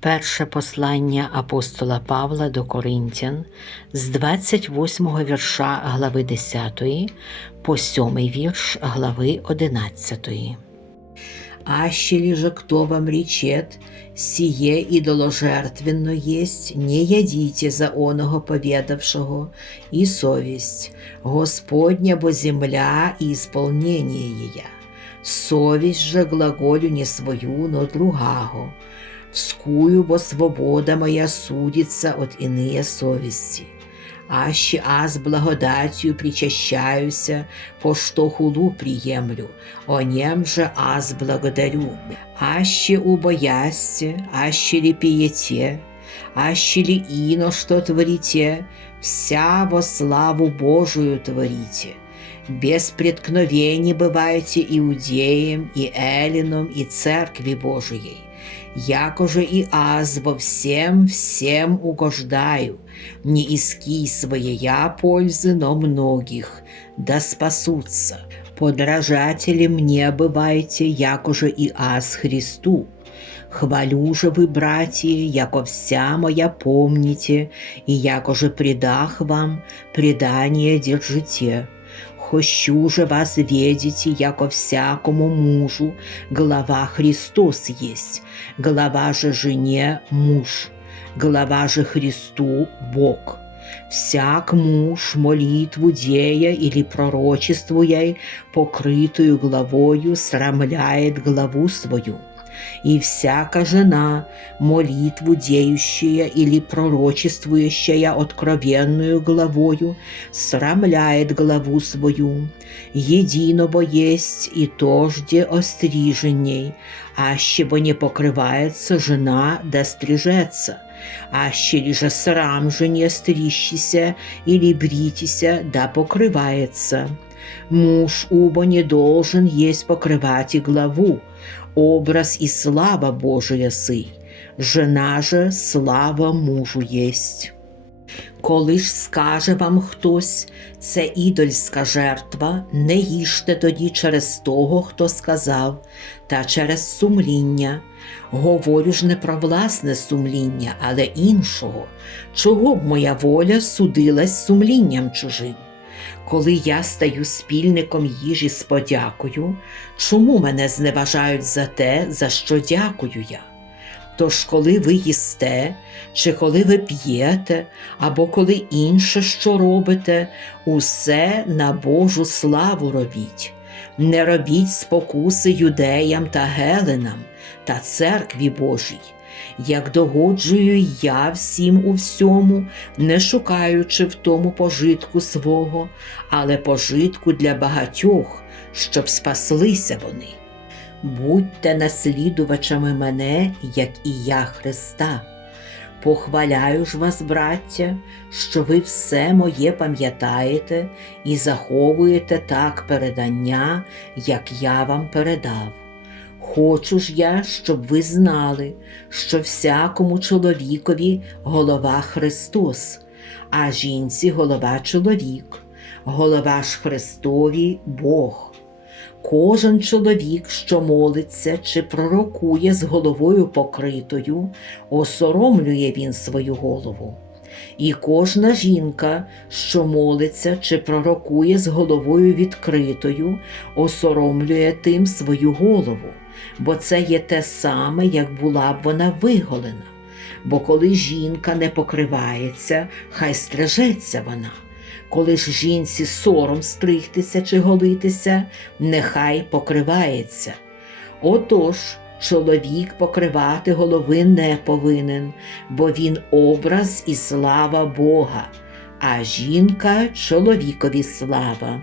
Перше послання апостола Павла до Коринтян з 28 вірша глави 10 по 7 вірш глави 11. Аще же кто вам речет, сие идоложертвенно есть, не ядите за оного поведавшего, и совесть, Господня бо земля и исполнение ея. Совесть же глаголю не свою, но другаго. Вскую, бо свобода моя судится от иные совести. Аще аз благодатью причащаюся, по что хулу приемлю, о нем же аз благодарю. Аще убоясте, аще ли пиете, аще ли ино что творите, вся во славу Божию творите. Без преткновений бывайте иудеям, и эллином, и церкви Божией. Якоже и аз во всем всем угождаю, не иски своей пользы, но многих, да спасутся. Подражатели мне бывайте, якоже и аз Христу. Хвалю же вы, братья, яко вся моя помните, и якоже предах вам, предание держите. Хочу же вас видите, яко всякому мужу глава Христос есть, глава же жене муж, глава же Христу Бог. Всяк муж молитву дея или пророчествуя, покрытую главою, срамляет главу свою. И всяка жена, молитву деющая или пророчествующая откровенную главою, срамляет главу свою. Единого есть и тожде остриженней, аще бо не покрывается жена, да стрижется. Аще ли же срам жене стрищися или бритися, да покрывается. Муж убо не должен есть покрывать и главу, образ и слава Божия сый, жена же слава мужу єсть. Коли ж скаже вам хтось, це ідольська жертва, не їжте тоді через того, хто сказав, та через сумління. Говорю ж не про власне сумління, але іншого, чого б моя воля судилась сумлінням чужим. Коли я стаю спільником їжі з подякою, чому мене зневажають за те, за що дякую я? Тож, коли ви їсте, чи коли ви п'єте, або коли інше що робите, усе на Божу славу робіть. Не робіть спокуси юдеям та геленам та церкві Божій, як догоджую я всім у всьому, не шукаючи в тому пожитку свого, але пожитку для багатьох, щоб спаслися вони. Будьте наслідувачами мене, як і я Христа. Похваляю ж вас, браття, що ви все моє пам'ятаєте і заховуєте так передання, як я вам передав. Хочу ж я, щоб ви знали, що всякому чоловікові голова Христос, а жінці голова чоловік, голова ж Христові Бог. Кожен чоловік, що молиться чи пророкує з головою покритою, осоромлює він свою голову. І кожна жінка, що молиться чи пророкує з головою відкритою, осоромлює тим свою голову, бо це є те саме, як була б вона виголена. Бо коли жінка не покривається, хай стрижеться вона. Коли ж жінці сором стригтися чи голитися, нехай покривається. Отож, чоловік покривати голови не повинен, бо він образ і слава Бога, а жінка чоловікові слава.